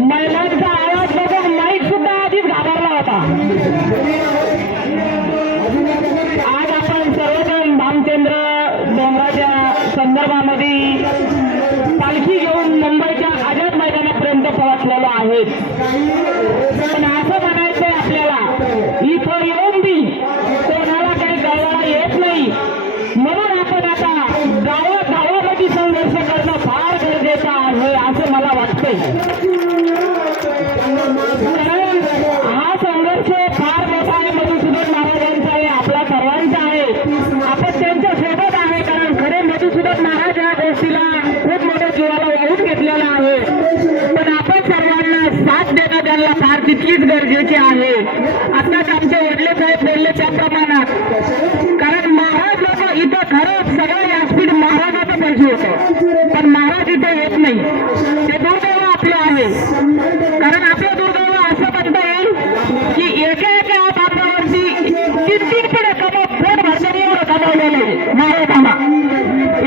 महिलांचा आवाज बघून माईक सुद्धा आधीच घाबरला होता. आज आपण सर्वजण भामचंद्र डोंगराच्या संदर्भामध्ये पालखी घेऊन मुंबईच्या आझाद मैदानापर्यंत पोहोचलेलो आहेत. पण असं म्हणायचंय आपल्याला, इथं येऊन बी कोणाला काही कळवायला येत नाही. म्हणून आपण आता गावागावामध्ये संघर्ष करणं फार गरजेचं आहे असं मला वाटतंय. कारण हा संघर्ष फार मोठा आहे. मधुसूदन महाराजांचा आहे, आपला सर्वांचा आहे. आपण त्यांच्या सोबत आहे. कारण खरे मधुसूदन महाराज या गोष्टीला खूप मोठ्या जीवाला वाहून घेतलेला आहे. पण आपण सर्वांना साथ देणं त्यांना फार तितकीच गरजेचे आहे. आताच आमचे वडले साहेब बोलले त्या प्रमाणात, कारण महाराज लोक इथं खरंच सगळं व्यासपीठ महाराजाचं पैसे होतं, पण महाराज इथं येत नाही. ते दुर्दैव आपलं आहे. कारण आपलं दुर्दैव असं म्हणता येईल की एका बापावरती 3-3 पिढ्या पोट भरताना एवढं कमावलेलं आहे महाराजांना.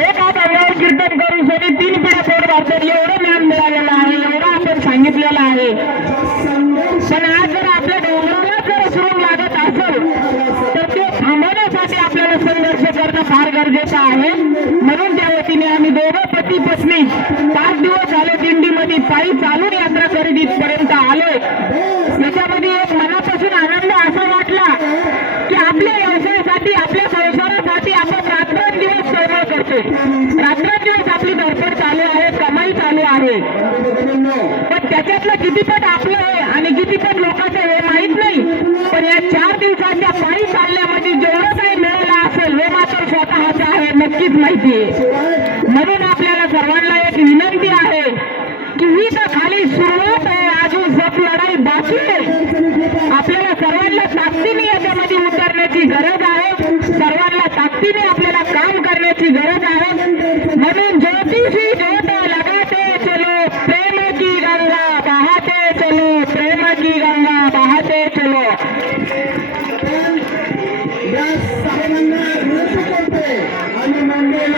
एक हात अंगावर कीर्तन करून सोडी 3 पिढ्या पोट भरतात एवढं ज्ञान मिळालेलं आहे, एवढं आपण सांगितलेलं आहे. पण आज जर आपल्या डोंगराला जर सुरू लागत असेल तर ते थांबवण्यासाठी आपल्याला संघर्ष करणं फार गरजेचं आहे. म्हणून त्या वतीने आम्ही दोघं पती पत्नी 5 दिवस झाले दिंडीमध्ये पायी चालून यात्रा करीत इथपर्यंत आलोय. याच्यामध्ये एक मनापासून आनंद असा वाटला की आपल्या व्यवसायासाठी, आपल्या संसारासाठी आपण रात्रंदिवस चळवळ करतोय. रात्रंदिवस आपली धडपड चालू आहे, कमाई चालू आहे. पण त्याच्यातलं कितीपट आपलं आहे आणि कितीपट लोकांचं हे माहीत नाही. पण या 4 दिवसांच्या पायी चालण्यामध्ये जेवढं काही मिळालं असेल हे मात्र स्वतःचं आहे, नक्कीच माहिती आहे. म्हणून आपल्याला सर्वांना एक विनंती आहे की ही तर खाली सुरुवात आहे, अजून जप लढाई बाकी आहे. आपल्याला सर्वांना ताकदीने याच्यामध्ये उतरण्याची गरज आहे. सर्वांना ताकदीने आपल्याला काम करण्याची गरज आहे. म्हणून ज्योतिषी ज्योत